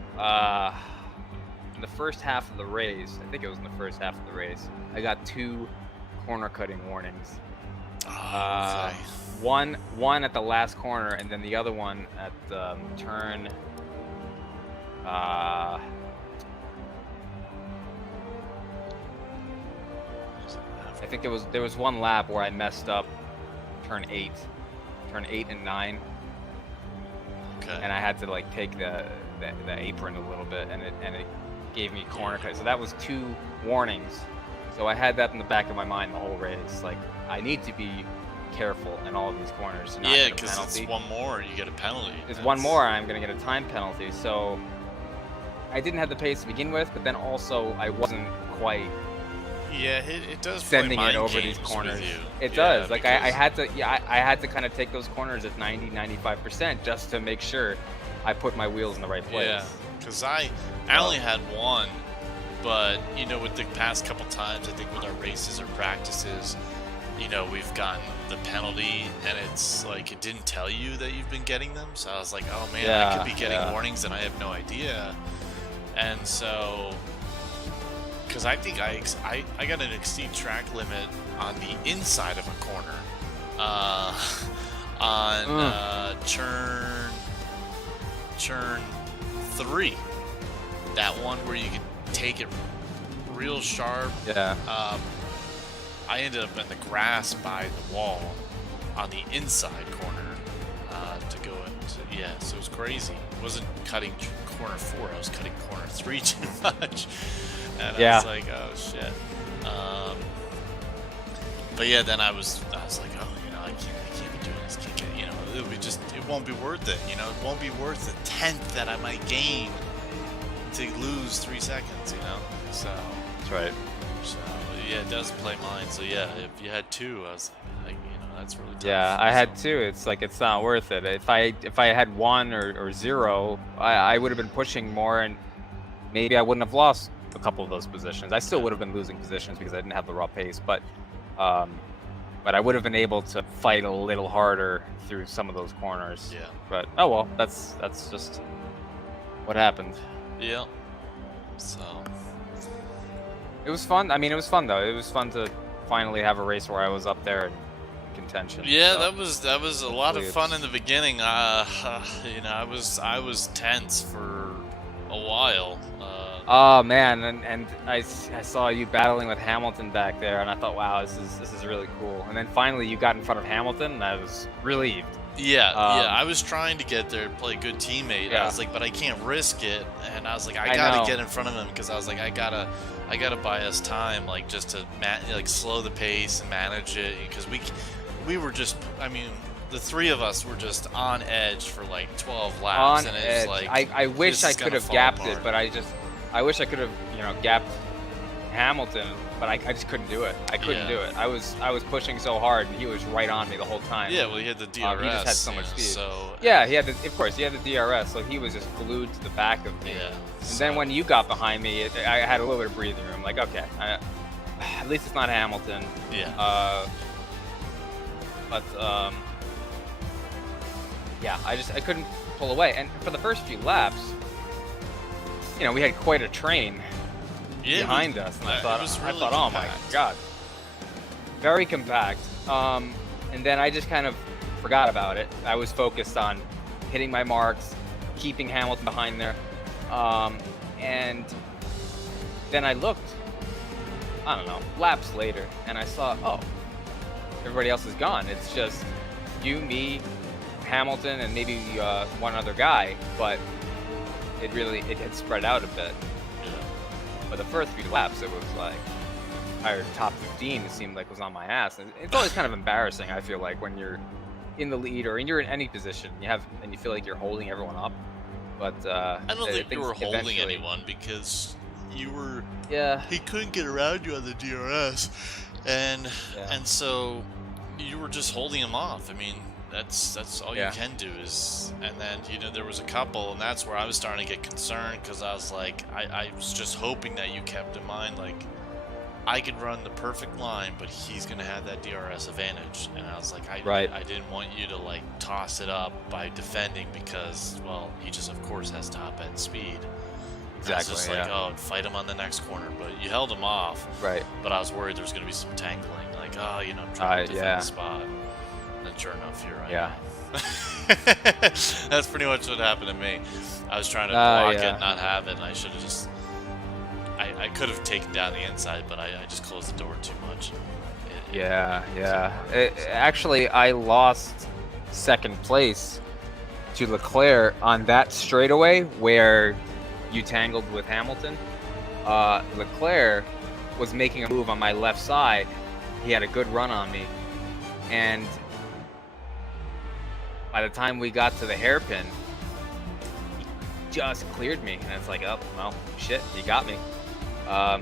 in the first half of the race, I think it was in the first half of the race, I got 2 corner cutting warnings. Okay. One at the last corner, and then the other one at turn. I think there was one lap where I messed up turn 8 and 9. Okay. And I had to like take the apron a little bit, and it gave me corner cut. So that was 2 warnings. So I had that in the back of my mind the whole race. Like, I need to be careful in all of these corners. To not get a because penalty. it's one more, you get a penalty. There's one more, I'm gonna get a time penalty. So I didn't have the pace to begin with, but then also I wasn't quite It does sending play it over games these corners. with you. It Yeah, does. Like I because- had to kind of take those corners at 90-95% just to make sure I put my wheels in the right place. Yeah, because I only had one, but with the past couple times, I think with our races or practices, we've gotten the penalty, and it's like it didn't tell you that you've been getting them. So I was like, oh man, I could be getting warnings and I have no idea. And so, because I think I got an exceed track limit on the inside of a corner, on turn 3, that one where you can take it real sharp. Yeah. I ended up in the grass by the wall on the inside corner to go into. Yeah, so it was crazy. It wasn't cutting corner 4, I was cutting corner 3 too much. And I was like, oh shit. But yeah, then I was like, oh, I can't be doing this. It won't be worth it. It won't be worth the 10th that I might gain to lose 3 seconds. So That's right. So yeah, it does play mine. So yeah, if you had 2, I was like, that's really tough. Yeah, I had 2. It's like it's not worth it. If I had 1 or 0, I would have been pushing more, and maybe I wouldn't have lost a couple of those positions. I still would have been losing positions because I didn't have the raw pace, but I would have been able to fight a little harder through some of those corners. Yeah. But oh well, that's just what happened. Yeah. So it was fun. I mean, it was fun though. It was fun to finally have a race where I was up there in contention. yeah, so. that was a lot of hopefully fun in the beginning. I was tense for a while. Oh man, and I saw you battling with Hamilton back there, and I thought, wow, this is really cool. And then finally you got in front of Hamilton, and I was relieved. Yeah, I was trying to get there, play a good teammate. Yeah. I was like, but I can't risk it, and I was like, I I gotta know. get in front of him because I was like, I gotta buy us time, like just to slow the pace and manage it, because we were just, I mean, the 3 of us were just on edge for like 12 laps, On and edge. it's like I wish this I is could gonna have fall gapped apart. it, but I wish I could have gapped Hamilton, but I just couldn't do it. I couldn't do it. I was pushing so hard, and he was right on me the whole time. Yeah, well, he had the DRS. He just had so much speed. So Yeah, he had of course he had the DRS, so he was just glued to the back of me. yeah. And then when you got behind me, I had a little bit of breathing room. Like, okay, at least it's not Hamilton. yeah. But yeah, I couldn't pull away. And for the first few laps, we had quite a train behind us, and I thought, really oh my compact. god, very compact. And then I just kind of forgot about it. I was focused on hitting my marks, keeping Hamilton behind there, and then I looked, I don't know, laps later, and I saw, oh, everybody else is gone. It's just you, me, Hamilton, and maybe one other guy, but it had spread out a bit. Yeah. But the first few laps, it was like entire top 15, it seemed like, was on my ass. And it's always kind of embarrassing, I feel like, when you're in the lead or you're in any position, and you feel like you're holding everyone up. But I don't think you were holding eventually- anyone because you were. Yeah. He couldn't get around you on the DRS, and Yeah. so you were just holding him off. I mean, that's all Yeah. you can do is. And then there was a couple, and that's where I was starting to get concerned because I was like, I was just hoping that you kept in mind like. I could run the perfect line, but he's going to have that DRS advantage. And I was like, I didn't want you to, like, toss it up by defending because, well, he just, of course, has top-end speed. Exactly, I was just like, oh, fight him on the next corner. But you held him off. Right. But I was worried there was going to be some tangling. Like, I'm trying to defend the spot. And then sure enough, here I am. That's pretty much what happened to me. I was trying to block it, not have it, and I should have just... I could have taken down the inside, but I just closed the door too much. Actually, I lost second place to Leclerc on that straightaway where you tangled with Hamilton. Leclerc was making a move on my left side. He had a good run on me. And by the time we got to the hairpin, he just cleared me. And it's like, oh, well, shit, he got me. Wow.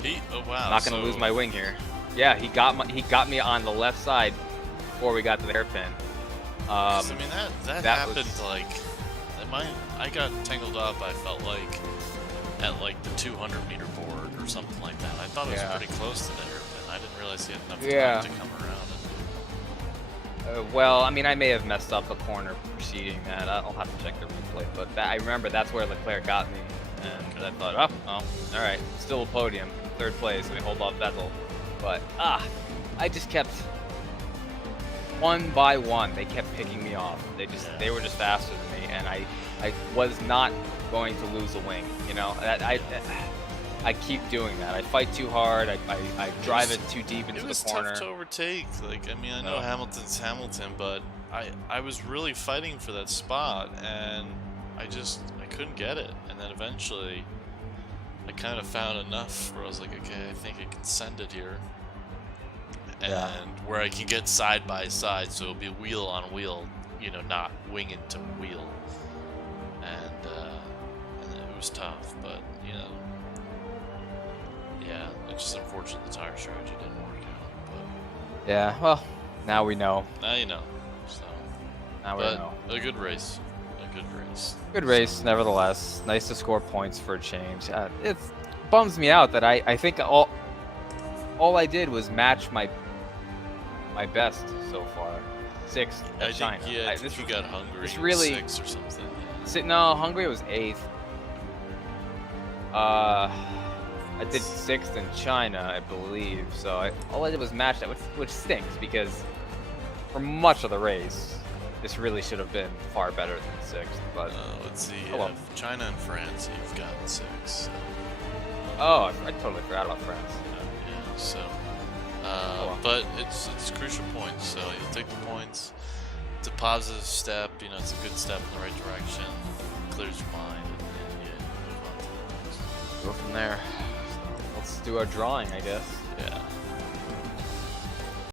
Not gonna lose my wing here. Yeah, he got me on the left side before we got to the hairpin. I mean that happened like I got tangled up. I felt like at like the 200-meter board or something like that. I thought it was pretty close to the hairpin. I didn't realize he had enough time to come around. Well, I mean, I may have messed up a corner preceding that. I'll have to check the replay, but I remember that's where Leclerc got me. And I thought, oh, all right, still a podium, third place, we hold off Vettel. But, I just kept, one by one, they kept picking me off. They were just faster than me, and I was not going to lose a wing, I keep doing that. I fight too hard, I drive it too deep into the corner. It was tough to overtake. Like, I mean, I know Hamilton's Hamilton, but I was really fighting for that spot, and I couldn't get it. And then eventually I kind of found enough where I was like, okay, I think I can send it here. And where I can get side by side, so it'll be wheel on wheel, not wing into wheel. And it was tough, but it's just unfortunate the tire strategy didn't work out. But yeah, well, now we know. Now you know. So now we know. A good race. Good race, nevertheless. Nice to score points for a change. It bums me out that I think all I did was match my best so far. 6th at China. I think you got Hungary. It's really 6 or something. No, Hungary was 8th. I did 6th in China, I believe. So all I did was match that, which stinks because for much of the race, this really should have been far better than 6th. But let's see. well. China and France, you've gotten 6. So. Oh, I totally forgot about France. Yeah. So. But it's crucial points. So you'll take the points. It's a positive step. It's a good step in the right direction. Clears your mind, and move on to the next. Go from there. Let's do our drawing, I guess. Yeah.